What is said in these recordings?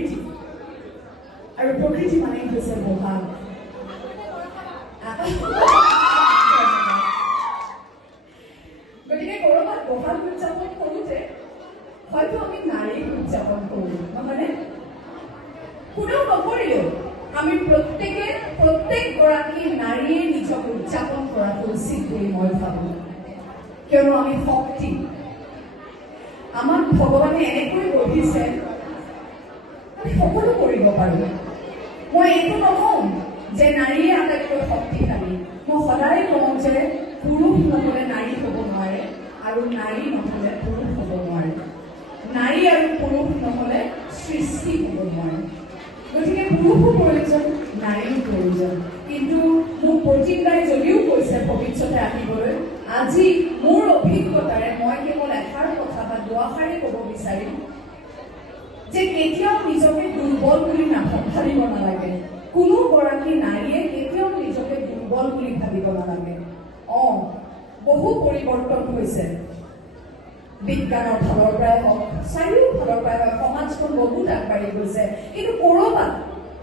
প্ৰকৃতি আৰু প্ৰকৃতি মানে হৈছে বহাগ গতিকে ক'ৰবাত বহাগ উদযাপন কৰোঁতে হয়তো আমি নাৰীক উদযাপন কৰোঁ নহয়নে কোনেও নকৰিলেও আমি প্ৰত্যেকগৰাকী নাৰীয়ে নিজক উদযাপন কৰাটো উচিত বুলি মই ভাবোঁ কিয়নো আমি শক্তি আমাক ভগৱানে এনেকৈ গঢ়িছে আমি সকলো কৰিব পাৰোঁ মই এইটো নকওঁ যে নাৰীয়ে আটাইতকৈ শক্তিশালী মই সদায় কওঁ যে পুৰুষ নহ'লে নাৰী হ'ব নোৱাৰে আৰু নাৰী নহ'লে পুৰুষ হ'ব নোৱাৰে নাৰী আৰু পুৰুষ নহ'লে সৃষ্টি হ'ব নোৱাৰে গতিকে পুৰুষো প্ৰয়োজন নাৰীও প্ৰয়োজন কিন্তু মোক প্ৰতিজ্ঞাই যদিও কৈছে ভৱিষ্যতে আহিবলৈ আজি মোৰ অভিজ্ঞতাৰে মই কেৱল এষাৰ কথা বা দুআষাৰে ক'ব বিচাৰিম যে কেতিয়াও নিজকে দুৰ্বল বুলি ভাবিব নালাগে কোনো গৰাকী নাৰীয়ে কেতিয়াও নিজকে দুৰ্বল বুলি ভাবিব নালাগে বহু পৰিৱৰ্তন হৈছে বিজ্ঞানৰ ফালৰ পৰাই হওক চাৰিওফালৰ পৰাই হওক সমাজখন বহুত আগবাঢ়ি গৈছে কিন্তু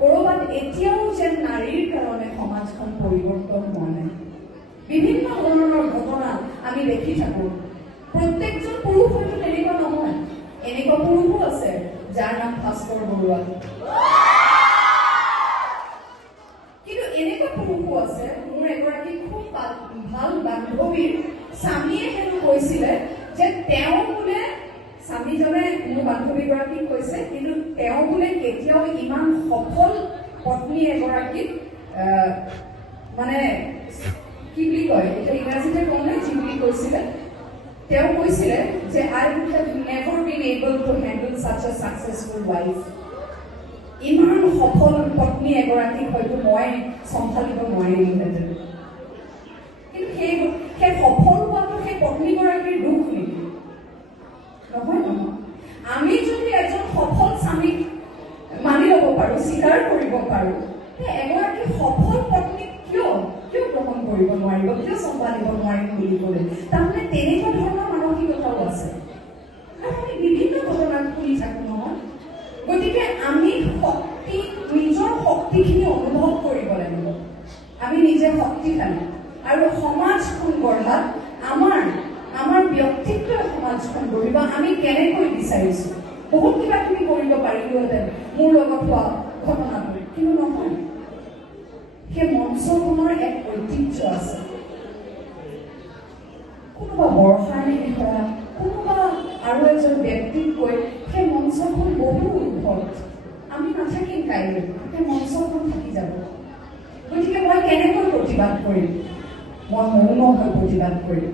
ক'ৰবাত এতিয়াও যেন নাৰীৰ কাৰণে সমাজখন পৰিৱৰ্তন হোৱা নাই বিভিন্ন ধৰণৰ ঘটনা আমি দেখি থাকোঁ প্ৰত্যেকজন পুৰুষ হয়তো তেনেকুৱা নহয় এনেকুৱা পুৰুষো আছে যাৰ নাম ভাস্কৰ বৰুৱা কিন্তু এনেকুৱা পুৰুষো আছে মোৰ এগৰাকী খুব ভাল বান্ধৱীৰ স্বামীয়ে হেনো কৈছিলে যে তেওঁ বোলে স্বামীজনে মোৰ বান্ধৱীগৰাকীক কৈছে কিন্তু তেওঁ বোলে কেতিয়াও ইমান সফল পত্নী এগৰাকীক মানে কি বুলি কয় এতিয়া ইংৰাজীতে কওঁ নে যি বুলি কৈছিলে তেওঁ কৈছিলে যে I would have never been able to handle such a successful wife ইমান সফল পত্নী এগৰাকীক হয়তো মই চম্ভালিব নোৱাৰিলোহেঁতেন কিন্তু সেই সফল হোৱাটো সেই পত্নীগৰাকীৰ দুখ নেকি নহয় আমি যদি এজন সফল স্বামীক মানি ল'ব পাৰোঁ স্বীকাৰ কৰিব পাৰোঁ এগৰাকী সফল পত্নীক কিয় গ্ৰহণ কৰিব নোৱাৰিব কিয় চম্ভালিব নোৱাৰিম বুলি ক'লে তাৰমানে তেনেকুৱা ধৰণৰ মানসিকতাও আছে আৰু আমি বিভিন্ন ঘটনাত শুনি থাকোঁ নহয় গতিকে আমি নিজৰ শক্তিখিনি অনুভৱ কৰিব লাগিব আমি নিজে শক্তিশালী আৰু সমাজখন গঢ়াত আমাৰ ব্যক্তিত্বই সমাজখন গঢ়িব আমি কেনেকৈ বিচাৰিছোঁ বহুত কিবা কিবি কৰিব পাৰিলোহেঁতেন মোৰ লগত হোৱা ঘটনাবোৰ কিন্তু নহয় সেই মঞ্চখনৰ এক ঐতিহ্য আছে কোনোবা বৰ্ষাৰে ধৰা কোনোবা আৰু এজন ব্যক্তিক কৈ সেই মঞ্চখন বহু উৰ্ধত আমি নাথাকিম কাইলৈ সেই মঞ্চখন থাকি যাব গতিকে মই কেনেকৈ প্ৰতিবাদ কৰিম মই মৌন হৈ প্ৰতিবাদ কৰিম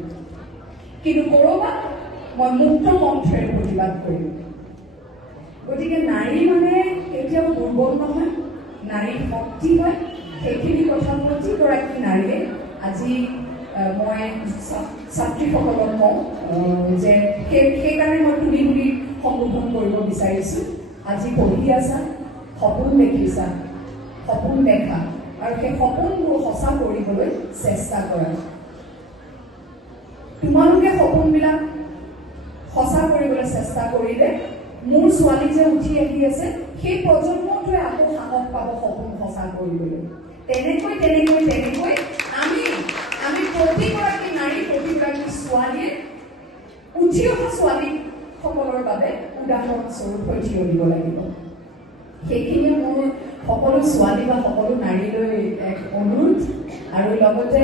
কিন্তু ক'ৰবাত মই মুক্ত কণ্ঠৰে প্ৰতিবাদ কৰিম গতিকে নাৰী মানে কেতিয়াও দুৰ্বল নহয় নাৰীৰ শক্তি হয় সেইখিনি কথা প্ৰতিগৰাকী নাৰীয়ে আজি মই ছাত্ৰীসকলক কওঁ যে সেইকাৰণে মই তুমি বুলি সম্বোধন কৰিব বিচাৰিছোঁ আজি পঢ়ি আছা সপোন দেখিছা সপোন দেখা আৰু সেই সপোনবোৰ সঁচা কৰিবলৈ চেষ্টা কৰা তোমালোকে সপোনবিলাক সঁচা কৰিবলৈ চেষ্টা কৰিলে মোৰ ছোৱালী যে উঠি আহি আছে সেই প্ৰজন্মটোৱে আকৌ সাহস পাব সপোন সঁচা কৰিবলৈ তেনেকৈ আমি প্ৰতিগৰাকী নাৰী প্ৰতিগৰাকী ছোৱালীয়ে উঠি অহা ছোৱালীসকলৰ বাবে উদাহৰণস্বৰূপ হৈ থিয় দিব লাগিব সেইখিনিয়ে মোৰ সকলো ছোৱালী বা সকলো নাৰীলৈ এক অনুৰোধ আৰু লগতে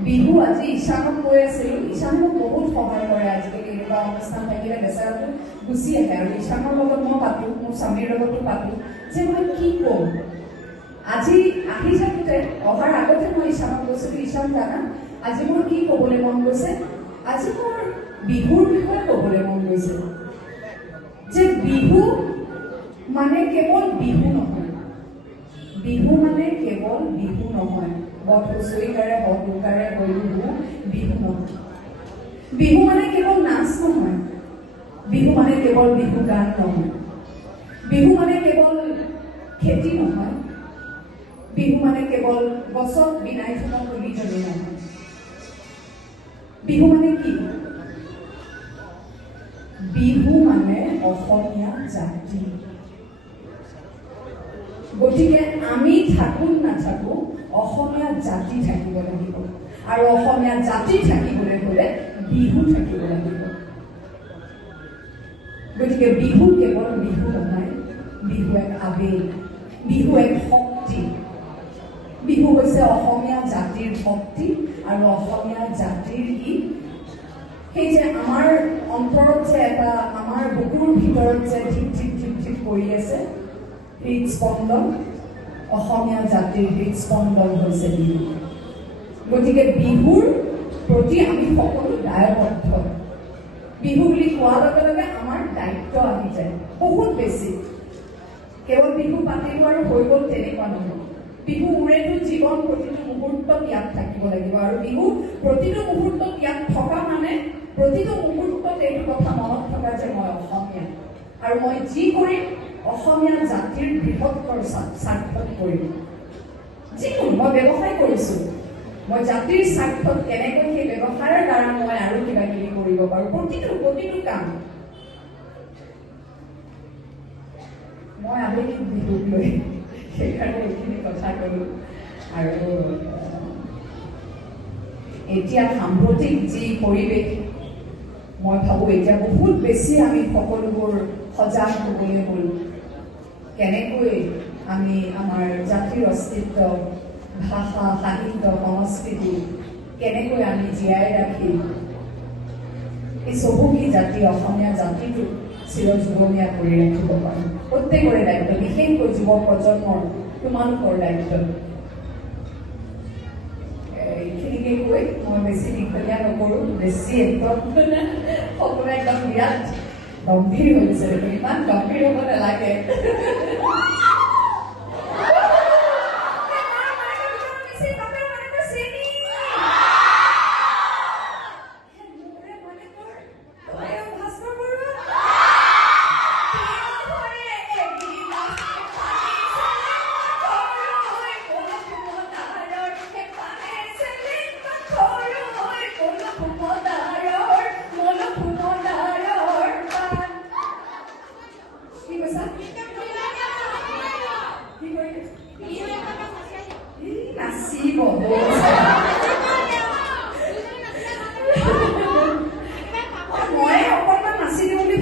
বিহু আজি ঈশানক কৈ আছিলোঁ ঈশানক বহুত সহায় কৰে আজিকালি এনেকুৱা অনুষ্ঠান থাকিলে বেচাৰাটো গুচি আহে আৰু ঈশানৰ লগত মই পাতোঁ মোৰ স্বামীৰ লগতো পাতোঁ যে মই কি কওঁ আজি আহি থাকোঁতে অহাৰ আগতে মই ঈশানক কৈছিলোঁ ঈশান জানা আজি মোৰ কি ক'বলৈ মন গৈছে আজি মোৰ বিহুৰ বিষয়ে ক'বলৈ মন গৈছে যে বিহু মানে কেৱল বিহু নহয় বট হুঁচৰিকাৰে হকুকাৰে গৰু বিহু নহয় বিহু মানে কেৱল নাচ নহয় বিহু মানে কেৱল বিহু গান নহয় বিহু মানে কেৱল খেতি নহয় বিহু মানে কেৱল গছত বিনাই থকা পুলিজনী নহয় বিহু মানে কি বিহু মানে অসমীয়া জাতি গতিকে আমি থাকো নাথাকো অসমীয়া জাতি থাকিব লাগিব আৰু অসমীয়া জাতি থাকিবলৈ হ'লে বিহু থাকিব লাগিব গতিকে বিহু কেৱল বিহু নহয় বিহু এক আবেগ বিহু এক শক্তি বিহু হৈছে অসমীয়া জাতিৰ শক্তি আৰু অসমীয়া জাতিৰ সেই যে আমাৰ অন্তৰত যে এটা আমাৰ বুকুৰ ভিতৰত যে ধিক ধিক ধিক ধিক কৰি আছে হৃদস্পন্দন অসমীয়া জাতিৰ হৃদস্পন্দন হৈছে বিহু গতিকে বিহুৰ প্ৰতি আমি সকলো দায়বদ্ধ বিহু বুলি কোৱাৰ লগে লগে আমাৰ দায়িত্ব আহি যায় বহুত বেছি কেৱল বিহু পাতিলোঁ আৰু হৈ গ'ল তেনেকুৱা নহয় বিহু উৰেটো জীৱন প্ৰতিটো মুহূৰ্তত ইয়াত থাকিব লাগিব আৰু বিহু প্ৰতিটো মুহূৰ্তত ইয়াত থকা মানে প্ৰতিটো মুহূৰ্তত এইটো কথা মনত থকা যে মই অসমীয়া আৰু মই যি কৰিম অসমীয়া জাতিৰ বৃহত্তৰ স্বাৰ্থত কৰিম যিকোনো মই ব্যৱসায় কৰিছোঁ মই জাতিৰ স্বাৰ্থত কেনেকৈ সেই ব্যৱসায়ৰ দ্বাৰা মই আৰু কিবা কিবি কৰিব পাৰোঁ প্ৰতিটো কাম মই আবেগিক বিহুক লৈ সেইকাৰণে এইখিনি কথা ক'লোঁ আৰু এতিয়া সাম্প্ৰতিক যি পৰিৱেশ মই ভাবোঁ এতিয়া বহুত বেছি আমি সকলোবোৰ সজাগ হ'বলৈ হ'ল কেনেকৈ আমি আমাৰ জাতিৰ অস্তিত্ব ভাষা সাহিত্য সংস্কৃতি কেনেকৈ আমি জীয়াই ৰাখি এই চহকী জাতি অসমীয়া জাতিটোক চিৰজীৱনীয়া কৰি ৰাখিব পাৰোঁ প্ৰত্যেকৰে দায়িত্ব বিশেষকৈ যুৱ প্ৰজন্মৰ তোমালোকৰ দায়িত্ব এইখিনিকে কৈ মই বেছি দীঘলীয়া নকৰোঁ বেছি একদম সকলোৱে একদম বিৰাট গম্ভীৰ হৈছে ইমান গম্ভীৰ হ'ব নালাগে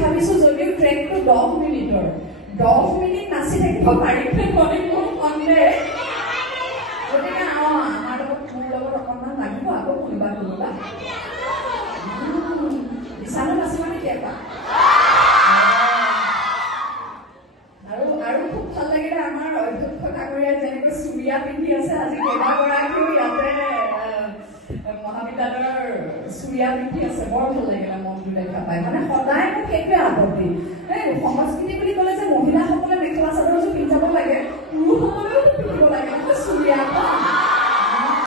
ভাবিছো যদিও ট্ৰেকটো 10 মিনিটৰ 10 মিনিট নাচি থাকিব পাৰিম মানে মোৰ সন্দেহ গতিকে আমাৰ লগত মোৰ লগত অকণমান লাগিব আকৌ কোনোবা বিছানত আছিবা নেকি এপাক আৰু খুব ভাল লাগিলে আমাৰ অধ্যক্ষ ডাঙৰীয়া যেনেকৈ চুৰিয়া পিন্ধি আছে আজি কেইবাগৰাকীও ইয়াতে মহাবিদ্যালয়ৰ চুৰিয়া পিন্ধি আছে বৰ ভাল লাগিলে মনটো দেখা পায় মানে সদায় মোক সেইটোৱে আপত্তি এই সংস্কৃতি বুলি ক'লে যে মহিলাসকলে মেখেলা চাদৰযোৰ পিন্ধাব লাগে পুৰুষসকলেও পিন্ধিব লাগে চুৰিয়া